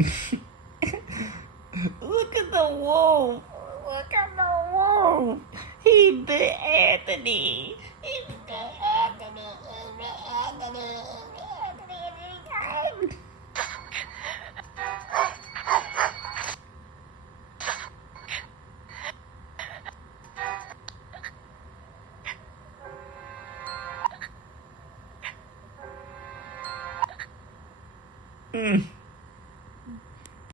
Look at the wolf. Look at the wolf. He bit Anthony. He bit Anthony. He bit Anthony. He bit Anthony. Every time.